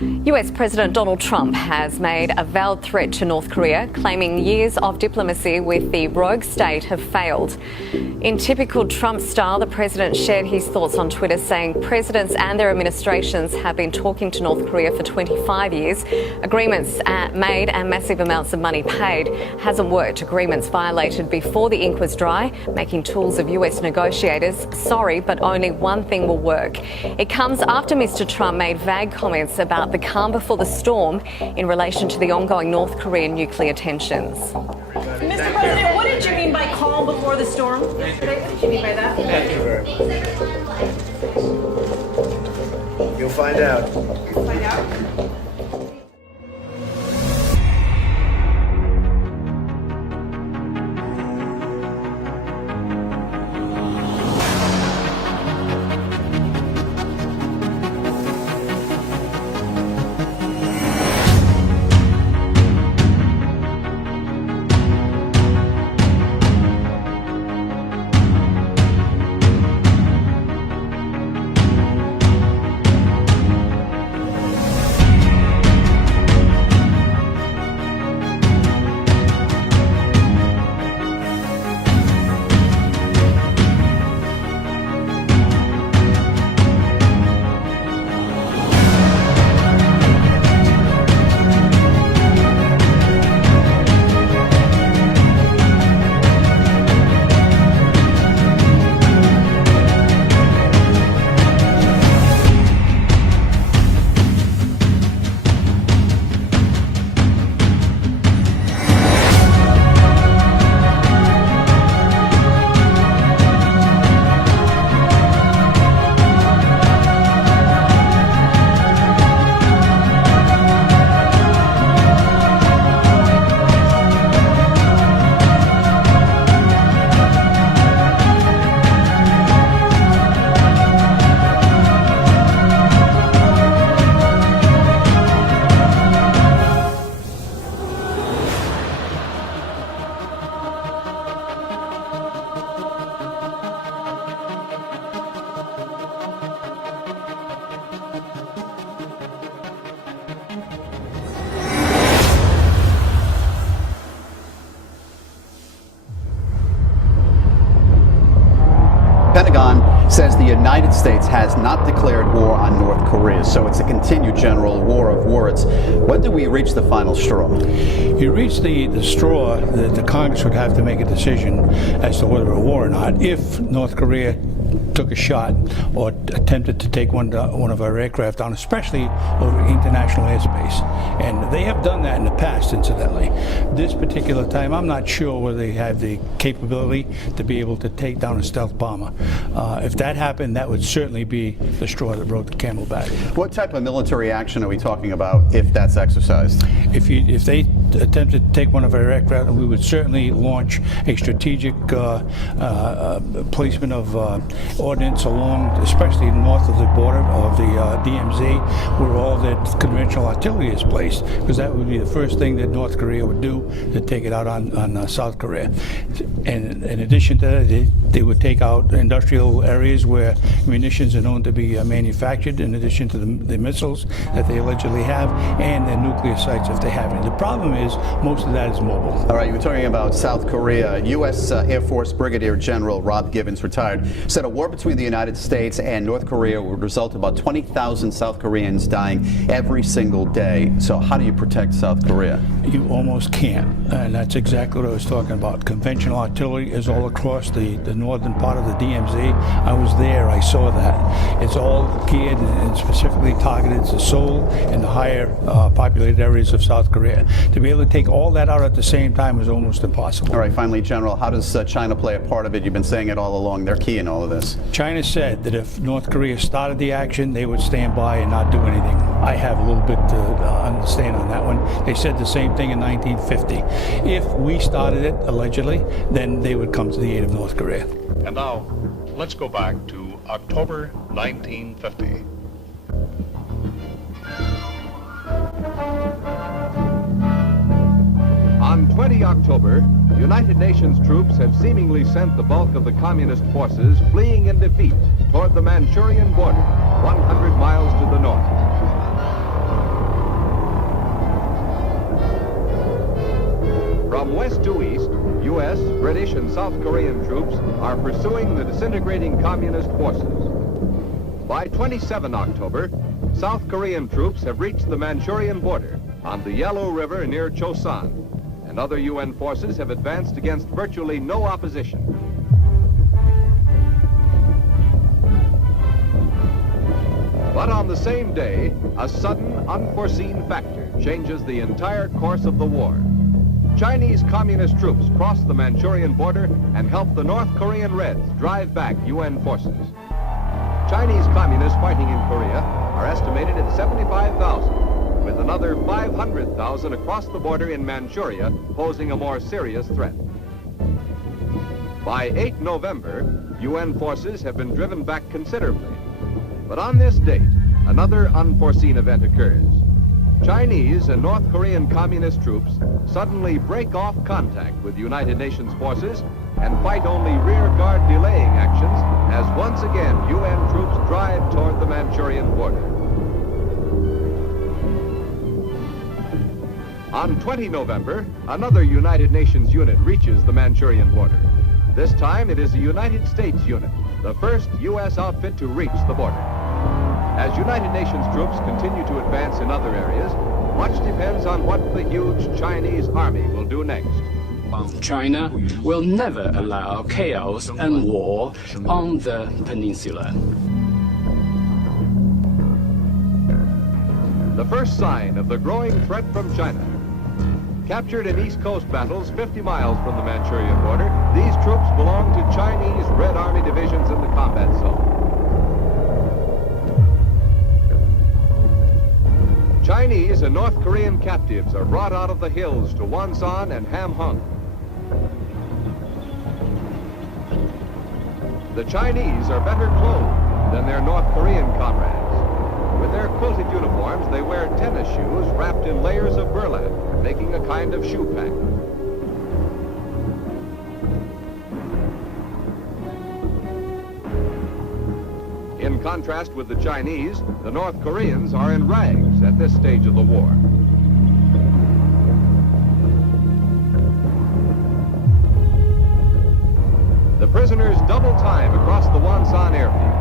US President Donald Trump has made a veiled threat to North Korea, claiming years of diplomacy with the rogue state have failed. In typical Trump style, the president shared his thoughts on Twitter, saying presidents and their administrations have been talking to North Korea for 25 years. Agreements made and massive amounts of money paid. Hasn't worked. Agreements violated before the ink was dry, making tools of US negotiators. Sorry, but only one thing will work. It comes after Mr. Trump made vague comments about the calm before the storm in relation to the ongoing North Korean nuclear tensions. Mr. President, what did you mean by calm before the storm? What did you mean by that? Thank you very much. You'll find out. You'll find out? Pentagon says the United States has not declared war on North Korea, so it's a continued general war of words. When do we reach the final straw? You reach the straw that the Congress would have to make a decision as to whether a war or not. If North Korea took a shot or attempted to take one of our aircraft down, especially over international airspace. And they have done that in the past, incidentally. This particular time, I'm not sure whether they have the capability to be able to take down a stealth bomber. If that happened, that would certainly be the straw that broke the camel back. What type of military action are we talking about if that's exercised? If they attempted to take one of our aircraft, we would certainly launch a strategic placement of ordnance along, especially north of the border of the DMZ, where all the conventional artillery is placed, because that would be the first thing that North Korea would do to take it out on South Korea. And in addition to that, they would take out industrial areas where munitions are known to be manufactured, in addition to the missiles that they allegedly have, and their nuclear sites if they have any. The problem is most of that is mobile. All right, you were talking about South Korea. U.S. Air Force Brigadier General Rob Gibbons, retired, said a war between the United States and North Korea would result in about 20,000 South Koreans dying every single day. So how do you protect South Korea? You almost can't, and that's exactly what I was talking about. Conventional artillery is all across the northern part of the DMZ. I was there, I saw that. It's all geared and specifically targeted to Seoul and the higher populated areas of South Korea. To be able to take all that out at the same time is almost impossible. All right, finally, General, how does China play a part of it? You've been saying it all along. They're key in all of this. China said that if North Korea started the action, they would stand by and not do anything. I have a little bit to understand on that one. They said the same thing in 1950. If we started it, allegedly, then they would come to the aid of North Korea. And now, let's go back to October 1950. On 20 October, United Nations troops had seemingly sent the bulk of the communist forces fleeing in defeat toward the Manchurian border, 100 miles to the north. U.S., British, and South Korean troops are pursuing the disintegrating communist forces. By 27 October, South Korean troops have reached the Manchurian border on the Yellow River near Chosan, and other UN forces have advanced against virtually no opposition. But on the same day, a sudden, unforeseen factor changes the entire course of the war. Chinese communist troops cross the Manchurian border and help the North Korean Reds drive back UN forces. Chinese communists fighting in Korea are estimated at 75,000, with another 500,000 across the border in Manchuria posing a more serious threat. By 8 November, UN forces have been driven back considerably. But on this date, another unforeseen event occurs. Chinese and North Korean communist troops suddenly break off contact with United Nations forces and fight only rear guard delaying actions as once again UN troops drive toward the Manchurian border. On 20 November, another United Nations unit reaches the Manchurian border. This time it is a United States unit, the first U.S. outfit to reach the border. As United Nations troops continue to advance in other areas, much depends on what the huge Chinese army will do next. China will never allow chaos and war on the peninsula. The first sign of the growing threat from China. Captured in East Coast battles 50 miles from the Manchurian border, these troops belong to Chinese Red Army divisions in the combat zone. Chinese and North Korean captives are brought out of the hills to Wonsan and Hamhung. The Chinese are better clothed than their North Korean comrades. With their quilted uniforms, they wear tennis shoes wrapped in layers of burlap, making a kind of shoe pack. In contrast with the Chinese, the North Koreans are in rags at this stage of the war. The prisoners double time across the Wonsan airfield.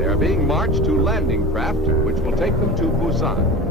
They are being marched to landing craft, which will take them to Busan.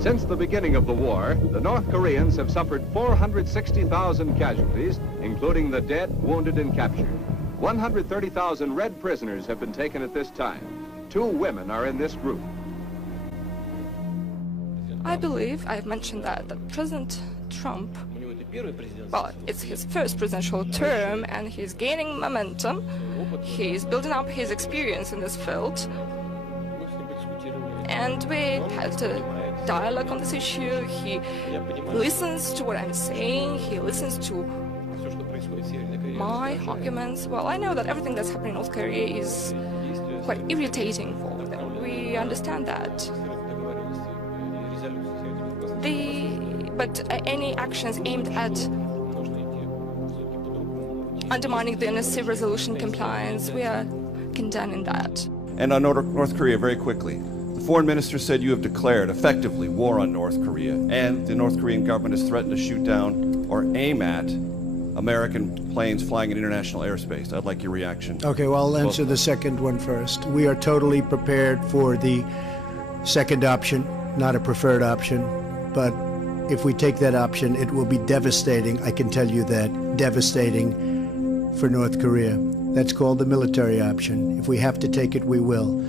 Since the beginning of the war, the North Koreans have suffered 460,000 casualties, including the dead, wounded, and captured. 130,000 Red prisoners have been taken at this time. 2 women are in this group. I believe I've mentioned that President Trump, well, it's his first presidential term and he's gaining momentum. He's building up his experience in this field. And we had a dialogue on this issue. He listens to what I'm saying. He listens to my arguments. Well, I know that everything that's happening in North Korea is quite irritating for them. We understand that. But any actions aimed at undermining the NSC resolution compliance, we are condemning that. And on North Korea, very quickly. The foreign minister said you have declared effectively war on North Korea, and the North Korean government has threatened to shoot down or aim at American planes flying in international airspace. I'd like your reaction. Okay, well, I'll answer the second one first. We are totally prepared for the second option, not a preferred option, but if we take that option, it will be devastating, I can tell you that, devastating for North Korea. That's called the military option. If we have to take it, we will.